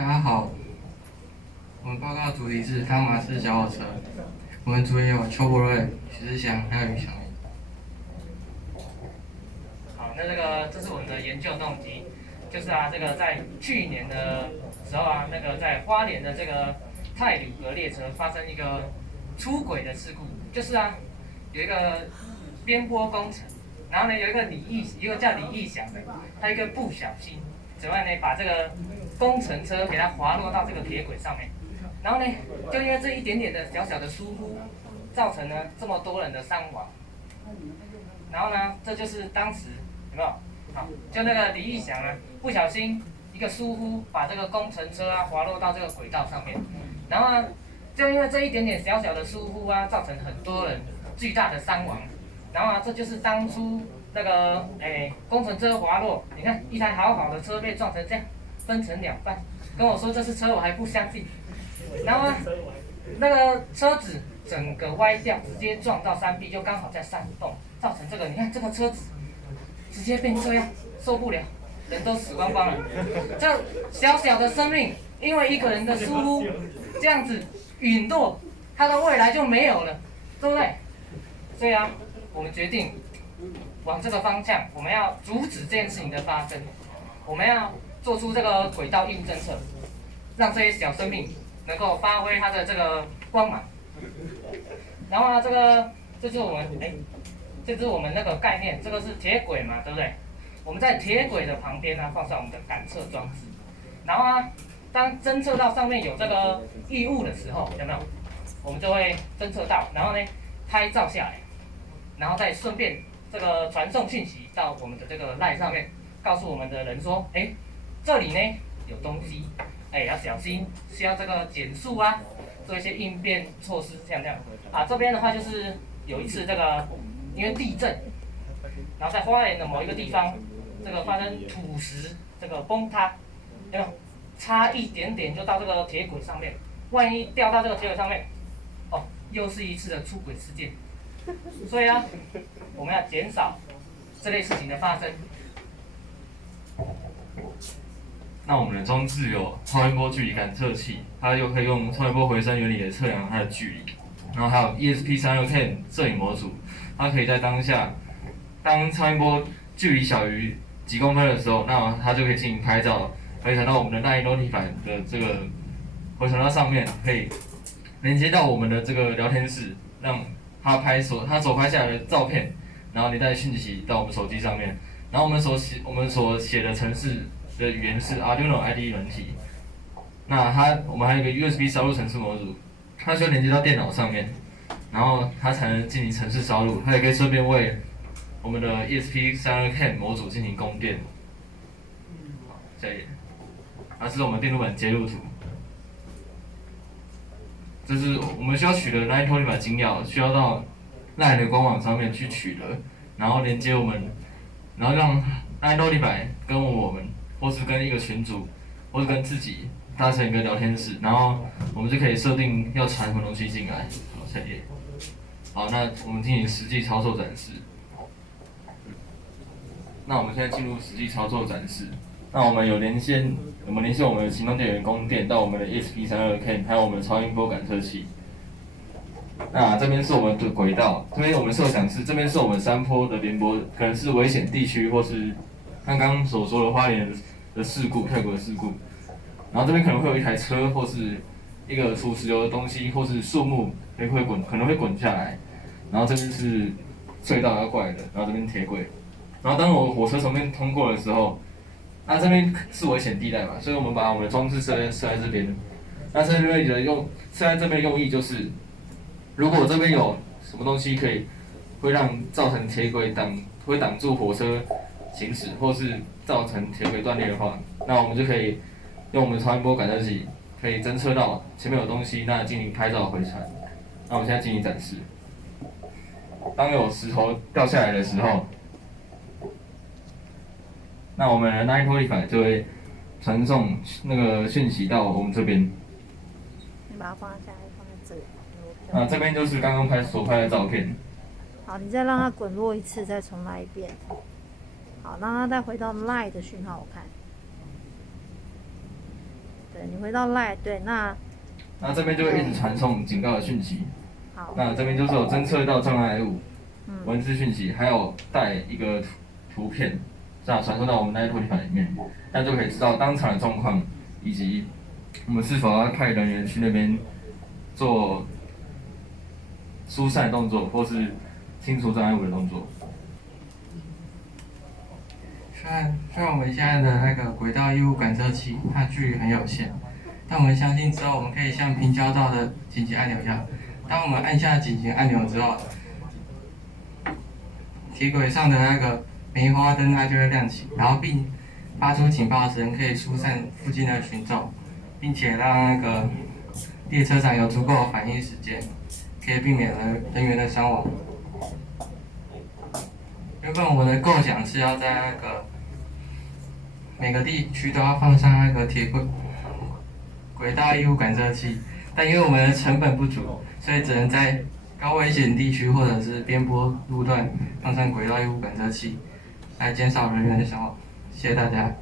大家好，我们报告的主题是汤马斯小火车。我们组员有邱博瑞、许志祥还有于翔。好，那这是我们的研究动机，就是这个在去年的时候在花莲的这个太鲁阁列车发生一个出轨的事故，就是有一个边坡工程，然后呢有一个叫李义祥的，他一个不小心，怎么样呢把这个工程车给它滑落到这个铁轨上面，然后呢就因为这一点点的小小的疏忽，造成了这么多人的伤亡，然后呢这就是当时。有没有？好，就那个李义祥不小心一个疏忽，把这个工程车滑落到这个轨道上面，然后就因为这一点点小小的疏忽造成很多人巨大的伤亡，然后这就是当初工程车滑落，你看一台好好的车被撞成这样，分成两半，跟我说这是车我还不相信，然后那个车子整个歪掉，直接撞到山壁，就刚好在山洞，造成这个你看这个车子。直接变这样，受不了，人都死光光了。这小小的生命，因为一个人的疏忽，这样子陨落，他的未来就没有了，对不对？所以我们决定往这个方向，我们要阻止这件事情的发生，我们要做出这个轨道义务政策，让这些小生命能够发挥它的这个光芒。然后这就是我们这是我们那个概念，这个是铁轨嘛，对不对？我们在铁轨的旁边放上我们的感测装置，然后当侦测到上面有这个异物的时候，有没有？我们就会侦测到，然后呢拍照下来，然后再顺便这个传送讯息到我们的这个 LINE 上面，告诉我们的人说，这里呢有东西，要小心，需要这个减速做一些应变措施，这样这边的话就是有一次因为地震，然后在花莲的某一个地方，这个发生土石这个崩塌，有没有？差一点点就到这个铁轨上面，万一掉到这个铁轨上面，又是一次的出轨事件。所以我们要减少这类事情的发生。那我们的装置有超音波距离感测器，它又可以用超音波回声原理来测量它的距离，然后还有 ESP32K 摄影模组。它可以在当下，当超音波距离小于几公分的时候，那它就可以进行拍照，回传到我们的 LINE Notify 的这个回传到上面，可以连接到我们的这个聊天室，让它所拍下来的照片，然后连带讯息到我们手机上面。然后我们所写的程式的语言是 Arduino IDE 软体。那我们还有一个 USB 烧录程式模组，它需要连接到电脑上面。然后它才能进行程式烧录，它也可以顺便为我们的 ESP32K 模组进行供电。好，下一页，这是我们电路板接入图。这是我们需要取得 LINE Notify 金钥，需要到 LINE 的官网上面去取得，然后连接我们，然后让 LINE Notify 跟我们，或是跟一个群组，或是跟自己搭成一个聊天室，然后我们就可以设定要传什么东西进来。好，下一页。好，那我们进行实际操作展示。那我们现在进入实际操作展示。那我们连线我们的行动电源供电到我们的 ESP32K， 还有我们的超音波感测器。那这边是我们的轨道，这边我们设想是这边是我们山坡的联播，可能是危险地区或是刚刚所说的花莲的事故、泰国的事故。然后这边可能会有一台车或是一个储石油的东西，或是树木可能会滚下来，然后这边是隧道要过来的，然后这边铁轨，然后当火车从这边通过的时候，那这边是危险地带嘛，所以我们把我们的装置设在这边。那设在这边的用意就是，如果这边有什么东西会造成铁轨会挡住火车行驶，或是造成铁轨断裂的话，那我们就可以用我们的超音波感测器。可以侦测到前面有东西，那进行拍照回传。那我们现在进行展示。当有石头掉下来的时候，那我们的 LINE Notify 就会传送那个讯息到我们这边。你把它放下来，放在这里。那这边就是刚刚所拍的照片。好，你再让它滚落一次，再重来一遍。好，让它再回到 LINE 的讯号，我看。对，对，你回到 Line， 对，那这边就会一直传送警告的讯息。好，那这边就是有侦测到障碍物、嗯，文字讯息，还有带一个图片，这样传送到我们那一托底盘里面，那就可以知道当场的状况，以及我们是否要派人员去那边做疏散动作，或是清除障碍物的动作。虽然我们现在的那个轨道异物感测器它距离很有限，但我们相信之后我们可以像平交道的紧急按钮一样，当我们按下紧急按钮之后，铁轨上的那个梅花灯它就会亮起，然后并发出警报声，可以疏散附近的群众，并且让那个列车长有足够的反应时间，可以避免人员的伤亡。原本我的构想是要在那个每个地区都要放上那个轨道异物感测器，但因为我们的成本不足，所以只能在高危险地区或者是边坡路段放上轨道异物感测器，来减少人员的伤亡。谢谢大家。